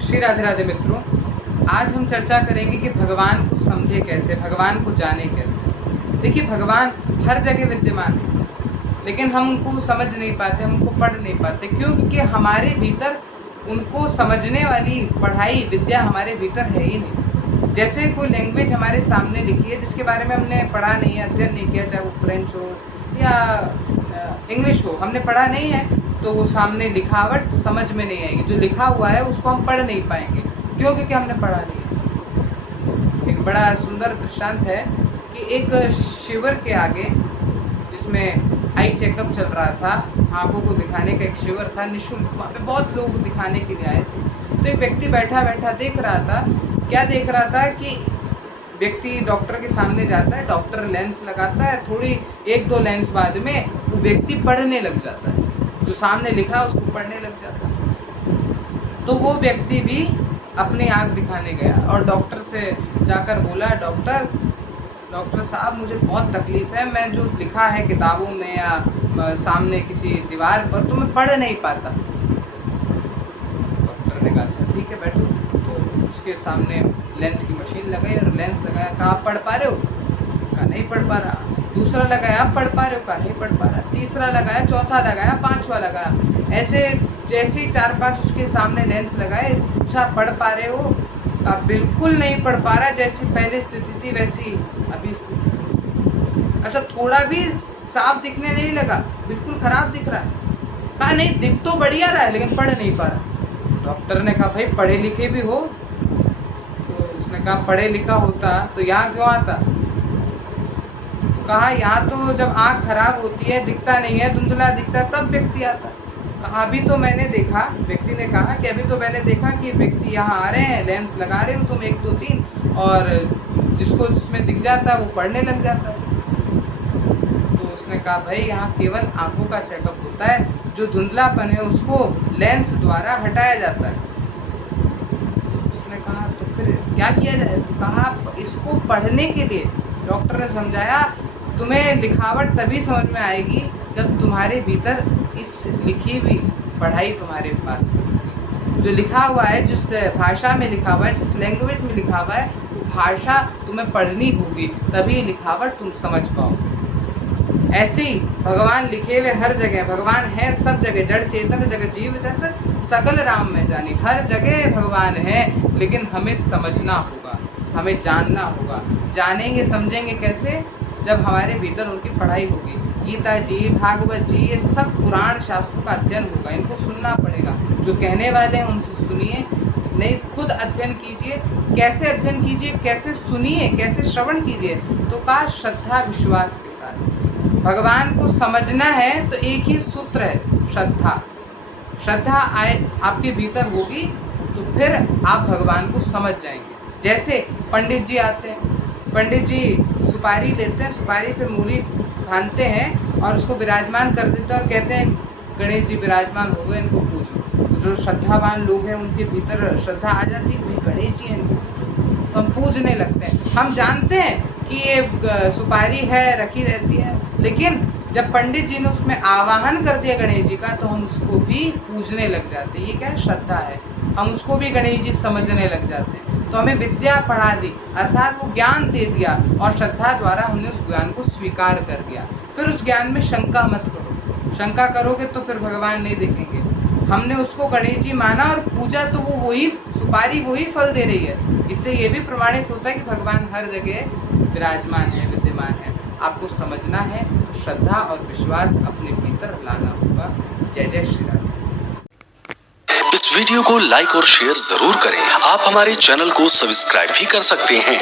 श्री राधे राधे मित्रों, आज हम चर्चा करेंगे कि भगवान को समझे कैसे, भगवान को जाने कैसे। देखिए, भगवान हर जगह विद्यमान है, लेकिन हम उनको समझ नहीं पाते, हम उनको पढ़ नहीं पाते। क्यों? क्योंकि हमारे भीतर उनको समझने वाली पढ़ाई विद्या हमारे भीतर है ही नहीं। जैसे कोई लैंग्वेज हमारे सामने लिखी है जिसके बारे में हमने पढ़ा नहीं है, अध्ययन नहीं किया, चाहे वो फ्रेंच हो या इंग्लिश हो, हमने पढ़ा नहीं है, तो वो सामने लिखावट समझ में नहीं आएगी। जो लिखा हुआ है उसको हम पढ़ नहीं पाएंगे। क्यों? क्योंकि हमने पढ़ा नहीं है। एक बड़ा सुंदर दृष्टांत है कि एक शिविर के आगे, जिसमें आई चेकअप चल रहा था, आंखों को दिखाने का एक शिविर था निःशुल्क, वहाँ पे बहुत लोग दिखाने के लिए आए थे। तो एक व्यक्ति बैठा बैठा देख रहा था। क्या देख रहा था कि व्यक्ति डॉक्टर के सामने जाता है, डॉक्टर लेंस लगाता है, थोड़ी एक दो लेंस बाद में वो व्यक्ति पढ़ने लग जाता है, जो सामने लिखा उसको पढ़ने लग जाता है। तो वो व्यक्ति भी अपनी आंख दिखाने गया और डॉक्टर से जाकर बोला, डॉक्टर साहब, मुझे बहुत तकलीफ है, मैं जो लिखा है किताबों में या सामने किसी दीवार पर तो मैं पढ़ नहीं पाता। डॉक्टर ने कहा, अच्छा ठीक है, बैठो। तो उसके सामने लेंस की मशीन लगाई और लेंस लगाया। कहा, आप पढ़ पा रहे हो? कहा, नहीं पढ़ पा रहा। दूसरा लगाया, आप पढ़ पा रहे हो? कहा, नहीं पढ़ पा रहा। तीसरा लगाया, चौथा लगाया, पांचवा लगाया। ऐसे जैसे ही 4-5 उसके सामने लेंस लगाए, पूछा, पढ़ पा रहे हो? कहा, बिल्कुल नहीं पढ़ पा रहा, जैसी पहले स्थिति थी वैसी अभी स्थिति। अच्छा, थोड़ा भी साफ दिखने नहीं लगा? बिल्कुल खराब दिख रहा है। कहा, नहीं, दिख तो बढ़िया रहा है लेकिन पढ़ नहीं पा रहा। डॉक्टर ने कहा, भाई पढ़े लिखे भी हो? तो उसने कहा, पढ़े लिखा होता तो यहाँ क्यों आता? कहा, यहाँ तो जब आँख खराब होती है, दिखता नहीं है, धुंधला दिखता है, तब व्यक्ति आता। कहा, अभी तो मैंने देखा, व्यक्ति ने कहा कि अभी तो मैंने देखा कि व्यक्ति यहाँ आ रहे हैं, लेंस लगा रहे हो तुम 1 2 3, और जिसमें दिख जाता है वो पढ़ने लग जाता है। तो उसने कहा, भाई यहाँ केवल आंखों का चेकअप होता है, जो धुंधलापन है उसको लेंस द्वारा हटाया जाता है। उसने कहा, तो फिर क्या किया जाए? तो कहा, इसको पढ़ने के लिए डॉक्टर ने समझाया, तुम्हें लिखावट तभी समझ में आएगी जब तुम्हारे भीतर इस लिखी हुई पढ़ाई तुम्हारे पास होगी। जो लिखा हुआ है, जिस भाषा में लिखा हुआ है, जिस लैंग्वेज में लिखा हुआ है, वो भाषा तुम्हें पढ़नी होगी, तभी लिखावट तुम समझ पाओगे। ऐसे ही भगवान लिखे हुए हर जगह, भगवान है सब जगह, जड़ चेतन जगत जीव जगत सकल राम में जानी। हर जगह भगवान है, लेकिन हमें समझना होगा, हमें जानना होगा। जानेंगे समझेंगे कैसे? जब हमारे भीतर उनकी पढ़ाई होगी। गीता जी, भागवत जी, ये सब पुराण शास्त्रों का अध्ययन होगा, इनको सुनना पड़ेगा। जो कहने वाले हैं उनसे सुनिए, नहीं खुद अध्ययन कीजिए। कैसे अध्ययन कीजिए? कैसे सुनिए? कैसे श्रवण कीजिए? तो कहा, श्रद्धा विश्वास के साथ। भगवान को समझना है तो एक ही सूत्र है, श्रद्धा। श्रद्धा आए आपके भीतर होगी तो फिर आप भगवान को समझ जाएंगे। जैसे पंडित जी आते हैं, पंडित जी सुपारी लेते हैं, सुपारी पे मूली बांधते हैं और उसको विराजमान कर देते हैं और कहते हैं, गणेश जी विराजमान हो गए, इनको पूजो। जो श्रद्धावान लोग हैं उनके भीतर श्रद्धा आ जाती है, भाई गणेश जी हैं, इनको पूजो। तो हम पूजने लगते हैं। हम जानते हैं कि ये सुपारी है, रखी रहती है, लेकिन जब पंडित जी ने उसमें आवाहन कर दिया गणेश जी का, तो हम उसको भी पूजने लग जाते हैं। ये क्या है? श्रद्धा है। हम उसको भी गणेश जी समझने लग जाते हैं। तो हमें विद्या पढ़ा दी, अर्थात वो ज्ञान दे दिया, और श्रद्धा द्वारा हमने उस ज्ञान को स्वीकार कर दिया। फिर उस ज्ञान में शंका मत करो। शंका करोगे तो फिर भगवान नहीं दिखेंगे। हमने उसको गणेश जी माना और पूजा, तो वो वही सुपारी वही फल दे रही है। इससे ये भी प्रमाणित होता है कि भगवान हर जगह विराजमान है, विद्यमान है। आपको समझना है तो श्रद्धा और विश्वास अपने भीतर लाना होगा। जय जय श्री राम। इस वीडियो को लाइक और शेयर जरूर करें। आप हमारे चैनल को सब्सक्राइब भी कर सकते हैं।